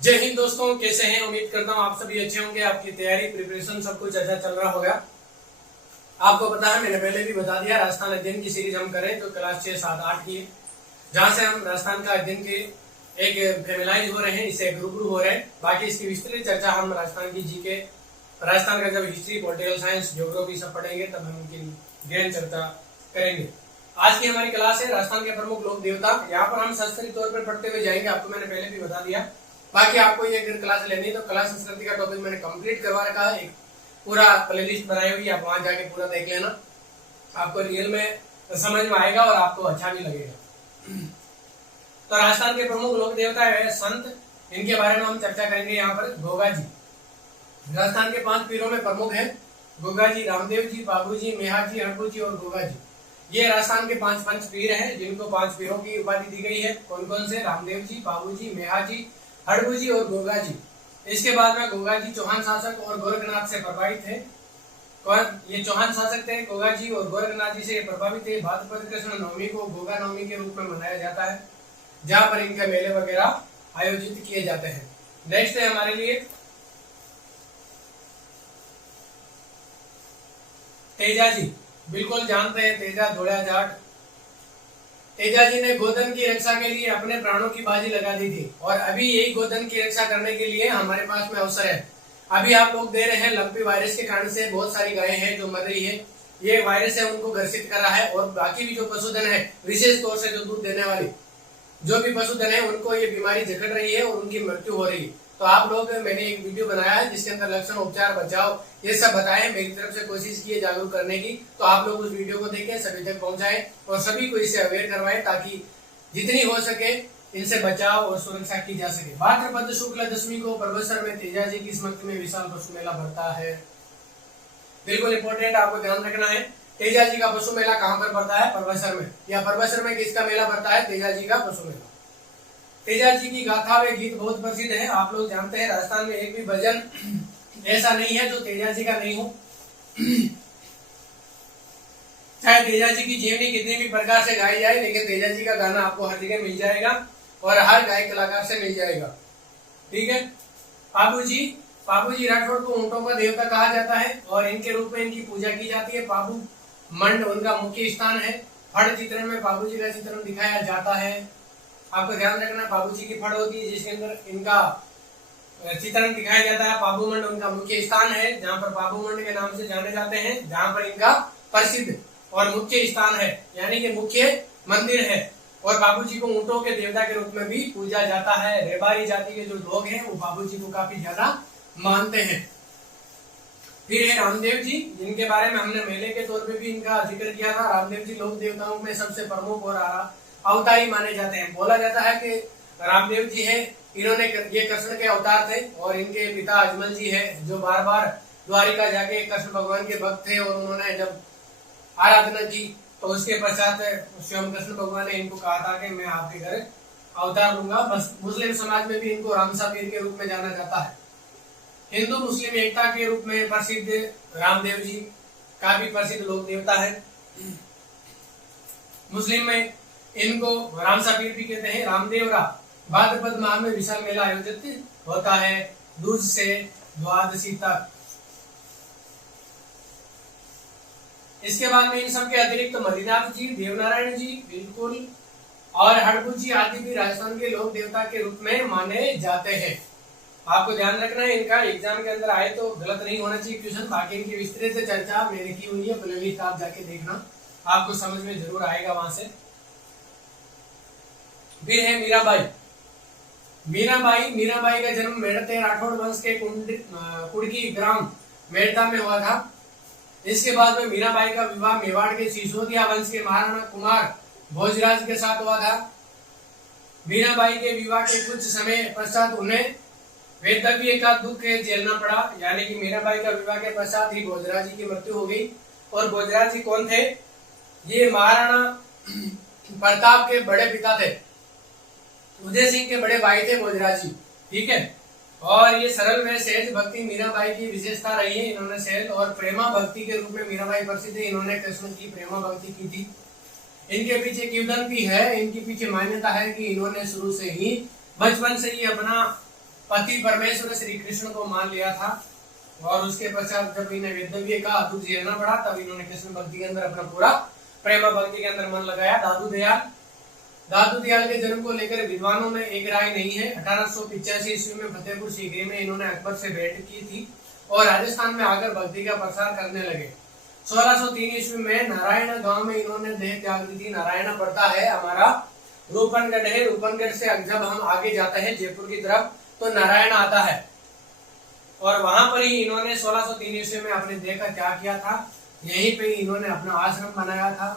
जय हिंद दोस्तों, कैसे हैं? उम्मीद करता हूँ आप सभी अच्छे होंगे। आपकी तैयारी प्रिपरेशन सब कुछ अच्छा चल रहा होगा। आपको पता है, मैंने पहले भी बता दिया, राजस्थान अध्ययन की सीरीज हम करें तो क्लास 6, 7, 8 की है, जहां से हम राजस्थान का अध्ययन के एक फेमिलाइज हो रहे हैं, इससे रूबरू हो रहे हैं। बाकी इसकी विस्तृत चर्चा हम राजस्थान की जीके, राजस्थान का जब हिस्ट्री, पॉलिटिकल साइंस, ज्योग्राफी सब पढ़ेंगे तब हम इनकी गहन चर्चा करेंगे। आज की हमारी क्लास है राजस्थान के प्रमुख लोक देवता। यहाँ पर हम शास्त्रीय तौर पर पढ़ते हुए जाएंगे, आपको मैंने पहले भी बता दिया। बाकी आपको ये अगर क्लास लेनी है तो क्लास संस्कृति का टॉपिक मैंने कंप्लीट करवा रखा है, एक पूरा प्लेलिस्ट बनाई हुई, आप वहां जाके पूरा देख लेना, आपको रियल में समझ में आएगा और आपको अच्छा भी लगेगा। तो राजस्थान के प्रमुख लोक देवता है संत, इनके बारे में हम चर्चा करेंगे। यहाँ पर गोगा जी राजस्थान के 5 पीरों में प्रमुख है। गोगा जी, रामदेव जी, बाबू जी, मेहा जी, हड़बू जी और गोगा जी, ये राजस्थान के 5 पंच पीर हैं, जिनको 5 पीरों की उपाधि दी गई है। कौन कौन से? रामदेव जी, बाबू जी, मेहा जी, हड़बू जी और गोगा जी। इसके बाद में गोगा जी चौहान शासक और गोरखनाथ से प्रभावित थे। कौन? ये चौहान शासक थे, गोगा जी और गोरखनाथ जी से प्रभावित थे। भाद्रपद कृष्ण नवमी को गोगा नवमी के रूप में मनाया जाता है, जहां पर इनके मेले वगैरह आयोजित किए जाते हैं। नेक्स्ट है हमारे लिए तेजा जी, बिल्कुल जानते हैं तेजा धोड़ा जाट। तेजा जी ने गोधन की रक्षा के लिए अपने प्राणों की बाजी लगा दी थी, और अभी यही गोधन की रक्षा करने के लिए हमारे पास में अवसर है। अभी आप लोग दे रहे हैं, लंपी वायरस के कारण से बहुत सारी गायें हैं जो मर रही है। ये वायरस है उनको ग्रसित कर रहा है, और बाकी भी जो पशुधन है, विशेष तौर से जो दूध देने वाली जो भी पशुधन है, उनको ये बीमारी जकड़ रही है और उनकी मृत्यु हो रही है। तो आप लोग, मैंने एक वीडियो बनाया है जिसके अंदर लक्षण, उपचार, बचाव ये सब बताए। मेरी तरफ से कोशिश की है जागरूक करने की, तो आप लोग उस वीडियो को देखें, सभी तक पहुंचाएं और सभी को इससे अवेयर करवाएं, ताकि जितनी हो सके इनसे बचाव और सुरक्षा की जा सके। भाद्रपद शुक्ल दशमी को परबसर में तेजा जी की स्मृति में विशाल पशु मेला भरता है। बिल्कुल इंपोर्टेंट, आपको ध्यान रखना है। तेजा जी का पशु मेला कहाँ पर पड़ता है? परबसर में। या परबसर में किसका मेला पड़ता है? तेजा जी का पशु मेला। तेजा जी की गाथा व गीत बहुत प्रसिद्ध है, आप लोग जानते हैं। राजस्थान में एक भी भजन ऐसा नहीं है जो तेजा जी का नहीं हो। चाहे तेजा जी की जीवनी कितनी भी प्रकार से गाई जाए, लेकिन तेजा जी का गाना आपको हर जगह मिल जाएगा और हर गायक कलाकार से मिल जाएगा। ठीक है। पाबू जी राठौड़ को ऊंटों का देवता कहा जाता है, और इनके रूप में इनकी पूजा की जाती है। पाबू मंड उनका मुख्य स्थान है। फड़ चित्रण में पाबू जी का चित्रण दिखाया जाता है। आपको ध्यान रखना, बाबू जी की फड़ होती है जिसके अंदर इनका चित्रण दिखाया जाता है। पाबू मंड उनका मुख्य स्थान है, जहाँ पर पाबू मंड के नाम से जाने जाते हैं, जहाँ पर इनका प्रसिद्ध और मुख्य स्थान है, यानी कि मुख्य मंदिर है। और बाबू जी को ऊंटों के देवता के रूप में भी पूजा जाता है। रेबारी जाति के जो लोग हैं वो बाबू जी को काफी ज्यादा मानते हैं। फिर है रामदेव जी, जिनके बारे में हमने मेले के तौर पे भी इनका जिक्र किया था। रामदेव जी लोक देवताओं में सबसे प्रमुख और अवतारी माने जाते हैं। बोला जाता है कि रामदेव जी है, इन्होंने ये कृष्ण के अवतार थे, और इनके पिता अजमल जी है, जो बार बार द्वारिका जाके कृष्ण भगवान के भक्त थे, और उन्होंने जब आराधना की तो उसके पश्चात स्वयं कृष्ण भगवान ने इनको कहा था कि मैं आपके घर अवतार लूंगा। बस मुस्लिम समाज में भी इनको रामसा पीर के रूप में जाना जाता है। हिंदू मुस्लिम एकता के रूप में प्रसिद्ध रामदेव जी काफी प्रसिद्ध लोक देवता है। मुस्लिम में इनको रामसा पीर भी कहते हैं। रामदेवरा भाद्रपद माह में विशाल मेला आयोजित होता है, दूज से द्वादशी तक। इसके बाद में इन सब के अतिरिक्त मणिनाथ जी, देवनारायण जी, बिल्कुल, और हड़बू जी आदि भी राजस्थान के लोक देवता के रूप में माने जाते हैं। आपको ध्यान रखना है, इनका एग्जाम के अंदर आए तो गलत नहीं होना चाहिए क्वेश्चन। बाकी इनकी विस्तृत चर्चा मैंने की हुई है, प्लेलिस्ट आप जाके देखना, आपको समझ में जरूर आएगा वहां से। फिर है मीराबाई का जन्म मेड़ते राठौड़ वंश के कुड़की ग्राम मेड़ता में हुआ था। इसके बाद में मीराबाई का विवाह मेवाड़ के सिसोदिया वंश के महाराणा कुमार भोजराज के साथ हुआ था। मीराबाई के विवाह के कुछ समय पश्चात उन्हें वेदव्य का दुख झेलना पड़ा, यानी कि मीराबाई का विवाह के पश्चात ही भोजराज जी की मृत्यु हो गई। और भोजराज जी कौन थे? ये महाराणा प्रताप के बड़े पिता थे, उदय सिंह के बड़े भाई थे भोजराज जी। ठीक है। और ये सरल में सहज भक्ति मीराबाई की विशेषता रही है। इन्होंने सहज और प्रेमा भक्ति के रूप में मीराबाई प्रसिद्ध है। इन्होंने कृष्ण की प्रेमा भक्ति की थी। इनके पीछे किंवदंती है, इनके पीछे मान्यता है कि इन्होंने शुरू से ही बचपन से ही अपना पति परमेश्वर श्री कृष्ण को मान लिया था। और उसके पश्चात जब इन्हें वेदव्य का दुख झेलना पड़ा तब इन्होंने कृष्ण भक्ति के अंदर अपना पूरा प्रेम भक्ति के अंदर मन लगाया। दादू दयाल के जन्म को लेकर विद्वानों में एक राय नहीं है। 1885 ईस्वी में फतेहपुर सीकरी में इन्होंने अकबर से भेंट की थी और राजस्थान में आकर भक्ति का प्रसार करने लगे। 1603 ईस्वी में नारायण गांव में इन्होंने देह त्याग दी थी। नारायण पड़ता है हमारा रूपनगढ़ है। रूपनगढ़ से जब हम आगे जाते हैं जयपुर की तरफ तो नारायण आता है और वहां पर ही इन्होंने 1603 ईस्वी में अपने देह का त्याग किया था। यहीं पे इन्होंने अपना आश्रम बनाया था।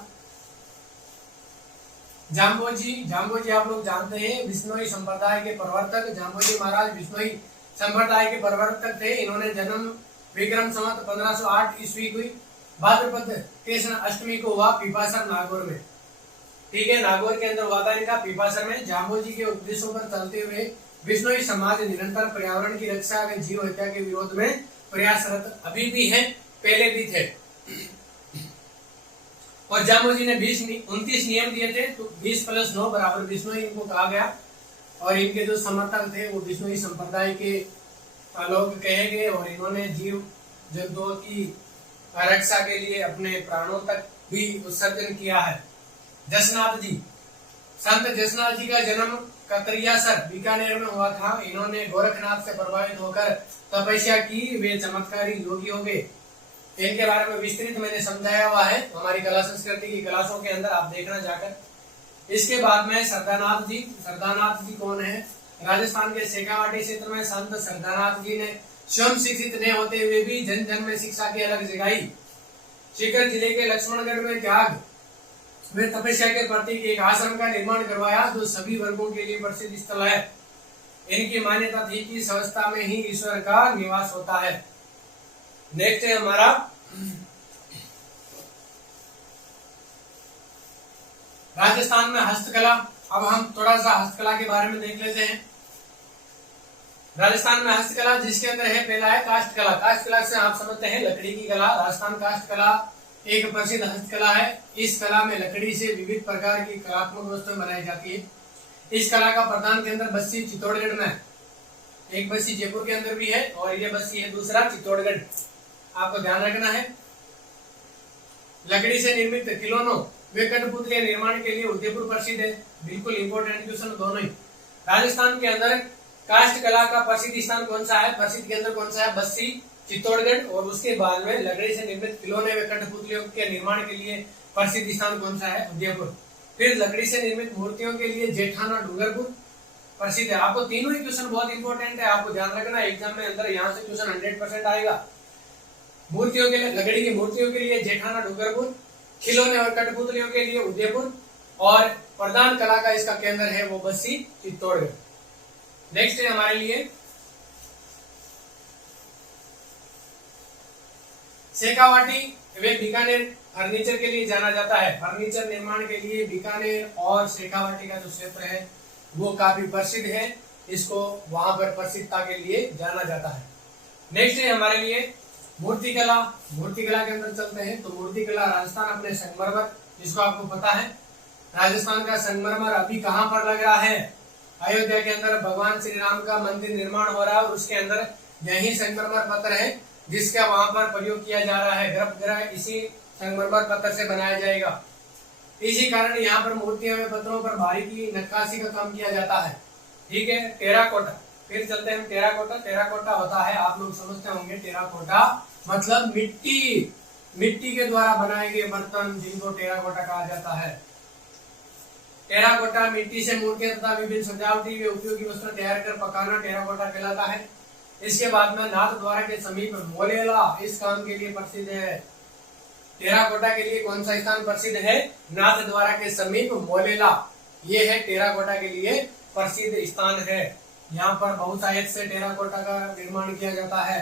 जाम्बोजी आप लोग जानते हैं विष्णोई संप्रदाय के प्रवर्तक। जाम्बोजी महाराज विष्णोई संप्रदाय के प्रवर्तक थे। इन्होंने जन्म विक्रम संवत 1508 ईस्वी की भाद्रपद कृष्ण अष्टमी को हुआ पीपासर नागौर में। ठीक है, नागौर के अंदर हुआ था इनका पीपासर में। जाम्बोजी के उपदेशों पर चलते हुए विष्णोई समाज निरंतर पर्यावरण की रक्षा व जीव हत्या के विरोध में प्रयासरत अभी भी है, पहले भी थे। और जाम्बोजी ने 29 नियम दिए थे तो 20+9 बराबर विष्णोई इनको कहा गया। और इनके जो समर्थक थे वो विष्णोई संप्रदाय के लोग कहे गए और इन्होंने जीव जंतुओं की रक्षा के लिए अपने प्राणों तक भी उत्सर्जन किया है। जसनाथ जी, संत जसनाथ जी का जन्म कतरियासर बीकानेर में हुआ था। इन्होंने गोरखनाथ से प्रभावित होकर तपस्या की, वे चमत्कारी योगी हो गए। इनके बारे में विस्तृत मैंने समझाया हुआ है हमारी कला संस्कृति की क्लासों के अंदर, आप देखना जाकर। इसके बाद में सरदारनाथ जी। सरदारनाथ जी कौन है? राजस्थान के शेखावाटी क्षेत्र में संत सरदारनाथ जी ने स्वयं शिक्षित न होते हुए भी जन जन में शिक्षा की अलग जगाई। सीकर जिले के लक्ष्मणगढ़ में त्याग वे तपस्या के प्रतीक एक आश्रम का निर्माण करवाया जो सभी वर्गों के लिए प्रसिद्ध स्थल है। इनकी मान्यता थी कि इस अवस्था में ही ईश्वर का निवास होता है। नेक्स्ट है हमारा राजस्थान में हस्तकला। अब हम थोड़ा सा हस्तकला के बारे में देख लेते हैं। राजस्थान में हस्तकला जिसके अंदर है, पहला है काष्ठ कला। काष्ठ कला से आप समझते हैं लकड़ी की कला। राजस्थान काष्ठ कला एक प्रसिद्ध हस्तकला है। इस कला में लकड़ी से विविध प्रकार की कलात्मक वस्तुएं बनाई जाती है। इस कला का प्रधान केंद्र बस्सी चित्तौड़गढ़ में, एक बस्सी जयपुर के अंदर भी है और ये बस्सी है दूसरा चित्तौड़गढ़, आपको ध्यान रखना है। लकड़ी से निर्मित खिलौनों वे कठपुतलियां निर्माण के लिए उदयपुर प्रसिद्ध है। बिल्कुल इंपोर्टेंट क्वेश्चन दोनों ही। राजस्थान के अंदर काष्ठ कला का प्रसिद्ध स्थान कौन सा है? प्रसिद्ध केंद्र कौन सा है? बस्सी चित्तौड़गढ़। और उसके बाद में लकड़ी से निर्मित खिलौने व कठपुतलियों के निर्माण के लिए प्रसिद्ध स्थान कौन सा है? उदयपुर। फिर लकड़ी से निर्मित मूर्तियों के लिए जेठाना डूंगरपुर प्रसिद्ध है। आपको तीनों ही क्वेश्चन बहुत इंपॉर्टेंट है, आपको ध्यान रखना। एग्जाम में अंदर यहाँ से क्वेश्चन 100% आएगा। मूर्तियों के लिए, लकड़ी की मूर्तियों के लिए जेठाना डूंगरपुर, खिलौने और कठपुतलियों के लिए उदयपुर और प्रधान कला का इसका केंद्र है वो बस्सी चित्तौड़गढ़। नेक्स्ट है हमारे लिए शेखावाटी वे बीकानेर फर्नीचर के लिए जाना जाता है। फर्नीचर निर्माण के लिए बीकानेर और शेखावाटी का जो क्षेत्र है वो काफी प्रसिद्ध है। इसको वहां पर प्रसिद्धता के लिए जाना जाता है। नेक्स्ट है हमारे लिए मूर्तिकला। मूर्तिकला के अंदर चलते हैं तो मूर्तिकला राजस्थान अपने संगमरमर, जिसको आपको पता है राजस्थान का संगमरमर अभी कहां पर लग रहा है? अयोध्या के अंदर भगवान श्री राम का मंदिर निर्माण हो रहा है और उसके अंदर यही संगमरमर पत्थर है जिसका वहां पर प्रयोग किया जा रहा है। गर्भगृह इसी संगमरमर पत्थर से बनाया जाएगा। इसी कारण यहाँ पर मूर्तियों में पत्थरों पर बारीकी नक्काशी का काम किया जाता है। ठीक है, टेराकोटा। फिर चलते हैं टेराकोटा। टेराकोटा होता है, आप लोग समझते होंगे, टेराकोटा मतलब मिट्टी के द्वारा बनाए गए बर्तन जिनको टेराकोटा कहा जाता है। टेराकोटा मिट्टी से मूर्तियां तथा विभिन्न सजावटी व उपयोगी वस्तु तैयार कर पकाना टेराकोटा कहलाता है। इसके बाद में नाथ द्वारा के समीप मोलेला इस काम के लिए प्रसिद्ध है। टेराकोटा के लिए कौन सा स्थान प्रसिद्ध है? नाथ द्वारा के समीप मोलेला, ये है टेराकोटा के लिए प्रसिद्ध स्थान है। यहाँ पर बहुतायत से टेराकोटा का निर्माण किया जाता है।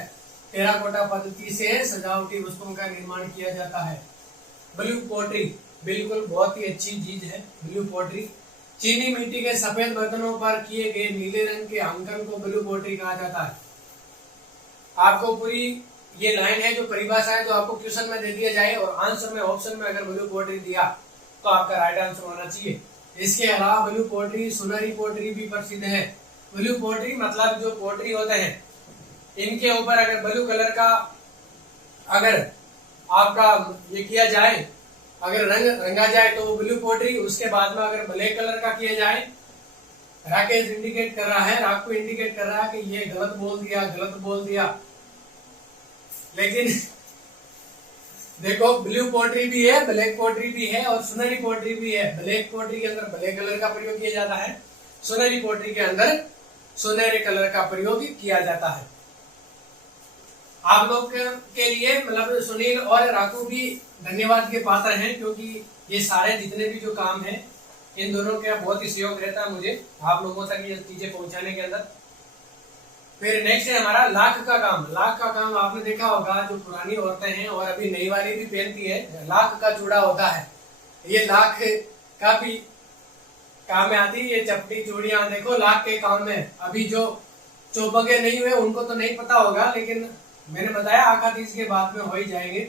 टेराकोटा पद्धति से सजावटी वस्तुओं का निर्माण किया जाता है। ब्लू पोट्री, बिल्कुल बहुत ही अच्छी चीज है ब्लू पोट्री। चीनी मिट्टी के सफेद बर्तनों पर किए गए नीले रंग के अंकन को ब्लू पोट्री कहा जाता है। आपको पूरी ये लाइन है जो परिभाषा है जो आपको क्वेश्चन में दे दिया जाए और आंसर में ऑप्शन में अगर ब्लू पोट्री दिया तो आपका राइट आंसर होना चाहिए। इसके अलावा ब्लू पोट्री सुनहरी पोट्री भी प्रसिद्ध है। ब्लू पोट्री मतलब जो पोट्री होते हैं इनके ऊपर अगर ब्लू कलर का अगर आपका ये किया जाए, अगर रंगा जाए तो वो ब्लू पोट्री। उसके बाद में अगर ब्लैक कलर का किया जाए, राकेश इंडिकेट कर रहा है, राग को इंडिकेट कर रहा है कि ये गलत बोल दिया। लेकिन देखो ब्लू पोट्री भी है, ब्लैक पोट्री भी है और सुनहरी पोट्री भी है। ब्लैक पोट्री के अंदर ब्लैक कलर का प्रयोग किया जाता है, सुनहरी पोट्री के अंदर सुनहरे कलर का प्रयोग किया जाता है। आप लोग के लिए मतलब सुनील और राकू भी धन्यवाद के पात्र हैं, क्योंकि ये सारे जितने भी जो काम है इन दोनों का बहुत ही सहयोग रहता है मुझे आप लोगों तक ये चीजें पहुंचाने के अंदर। फिर नेक्स्ट है हमारा लाख का काम। लाख का काम आपने देखा होगा, जो पुरानी औरतें हैं और अभी नई वाली भी पहनती है, लाख का चूड़ा होता है। ये लाख का भी काम में आती है। ये चपटी चूड़ियां देखो लाख के काम में। अभी जो चौबगे नहीं हुए उनको तो नहीं पता होगा, लेकिन मैंने बताया आकातीज के बाद में हो ही जाएंगे।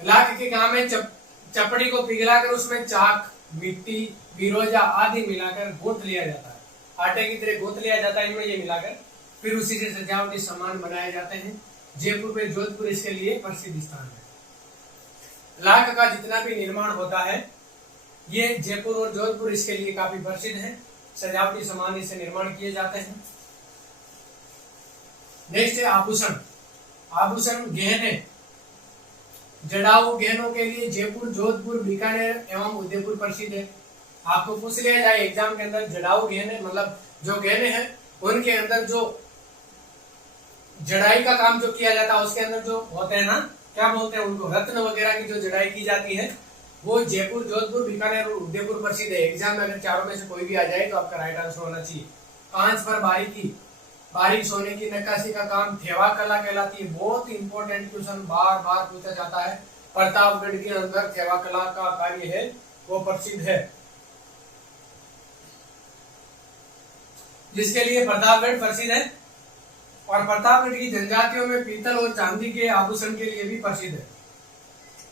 लाख के काम में चपड़ी को पिघलाकर उसमें चाक, मिट्टी, बिरोजा आदि मिलाकर गूंथ लिया जाता है। आटे की तरह गूंथ लिया जाता है इनमें ये मिलाकर, फिर उसी से सजावटी सामान बनाए जाते हैं। जयपुर में जोधपुर इसके लिए प्रसिद्ध स्थान है। लाख का जितना भी निर्माण होता है ये जयपुर और जोधपुर इसके लिए काफी प्रसिद्ध है। सजावटी सामान इससे निर्माण किए जाते हैं। नेक्स्ट है आभूषण। आभूषण गहने, जड़ाऊ गहनों के लिए जयपुर, जोधपुर, बीकानेर एवं उदयपुर प्रसिद्ध है। आपको पूछ लिया जाए एग्जाम के अंदर, जड़ाऊ गहने मतलब जो गहने हैं उनके अंदर जो जड़ाई का काम जो किया जाता है उसके अंदर जो होते हैं ना, क्या बोलते हैं उनको, रत्न वगैरह की जो जड़ाई की जाती है वो जयपुर, जोधपुर, बीकानेर और उदयपुर प्रसिद्ध है। एग्जाम में अगर चारों में से कोई भी आ जाए तो आपका राइट आंसर होना चाहिए। कांच पर बारीक सोने की नक्काशी का काम थेवा कला कहलाती है। बहुत इंपॉर्टेंट क्वेश्चन बार बार पूछा जाता है। प्रतापगढ़ के अंदर थेवा कला का कार्य है वो प्रसिद्ध है, जिसके लिए प्रतापगढ़ प्रसिद्ध है। और प्रतापगढ़ की जनजातियों में पीतल और चांदी के आभूषण के लिए भी प्रसिद्ध है।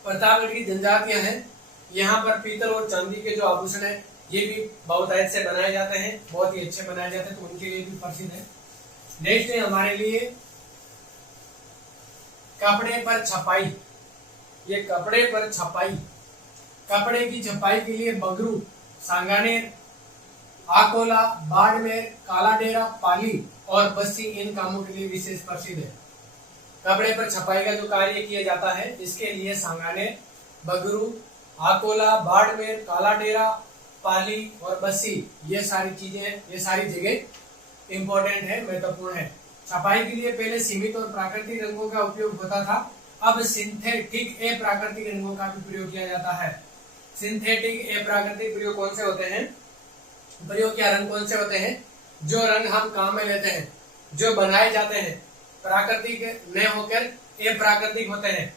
प्रतापगढ़ की जनजातियां हैं, यहाँ पर पीतल और चांदी के जो आभूषण है ये भी बहुतायत से बनाए जाते हैं, बहुत ही अच्छे बनाए जाते हैं, तो उनके लिए भी प्रसिद्ध है। नेक्स्ट है हमारे लिए कपड़े पर छपाई। ये कपड़े पर छपाई, कपड़े की छपाई के लिए बगरू, सांगानेर, आकोला, बाड़मेर, काला डेरा, पाली और बस्सी इन कामों के लिए विशेष प्रसिद्ध है। कपड़े पर छपाई का जो कार्य किया जाता है इसके लिए सांगानेर, बगरू, आकोला, बाड़मेर, काला डेरा, पाली और बस्सी ये सारी चीजें, ये सारी जगह इंपॉर्टेंट है, महत्वपूर्ण है। छपाई के लिए पहले सीमित और प्राकृतिक रंगों का उपयोग होता था, अब सिंथेटिक ए प्राकृतिक रंगों का भी प्रयोग किया जाता है। सिंथेटिक ए प्राकृतिक प्रयोग कौन से होते हैं, प्रयोग या रंग कौन से होते हैं, जो रंग हम काम में लेते हैं, जो बनाए जाते हैं, प्राकृतिक न होकर ए प्राकृतिक होते हैं।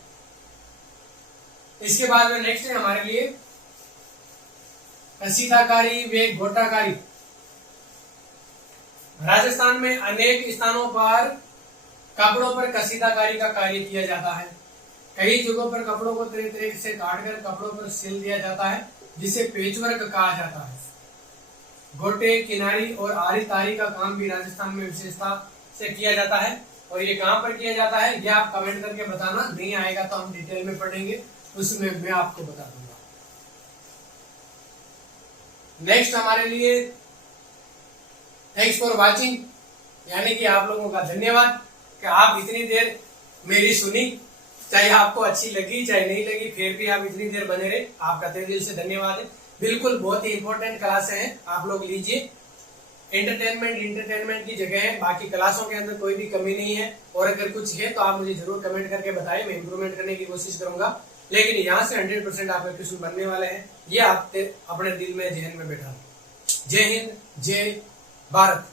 इसके बाद में नेक्स्ट है हमारे लिए कसीदाकारी व गोटाकारी। राजस्थान में अनेक स्थानों पर कपड़ों पर कसीदाकारी का कार्य किया जाता है। कई जगहों पर कपड़ों को तरह तरह से काटकर कपड़ों पर सिल दिया जाता है, जिसे पेचवर्क कहा जाता है। गोटे, किनारी और आरी तारी का काम भी राजस्थान में विशेषता से किया जाता है। और ये कहां पर किया जाता है ये आप कमेंट करके बताना, नहीं आएगा तो हम डिटेल में पढ़ेंगे, उसमें मैं आपको बता दूंगा। नेक्स्ट हमारे लिए थैंक्स फॉर वाचिंग, यानी कि आप लोगों का धन्यवाद कि आप इतनी देर मेरी सुनी, चाहे आपको अच्छी लगी चाहे नहीं लगी, फिर भी आप इतनी देर बने रहे, आपका तहे दिल से धन्यवाद है। बिल्कुल बहुत ही इंपॉर्टेंट क्लासें हैं, आप लोग लीजिए। एंटरटेनमेंट की जगह है, बाकी क्लासों के अंदर कोई भी कमी नहीं है। और अगर कुछ है तो आप मुझे जरूर कमेंट करके बताएं, मैं इंप्रूवमेंट करने की कोशिश करूंगा। लेकिन यहाँ से 100% आपके क्वेश्चन बनने वाले हैं, ये आप अपने दिल में, जहन में बैठा। जय हिंद, जय भारत।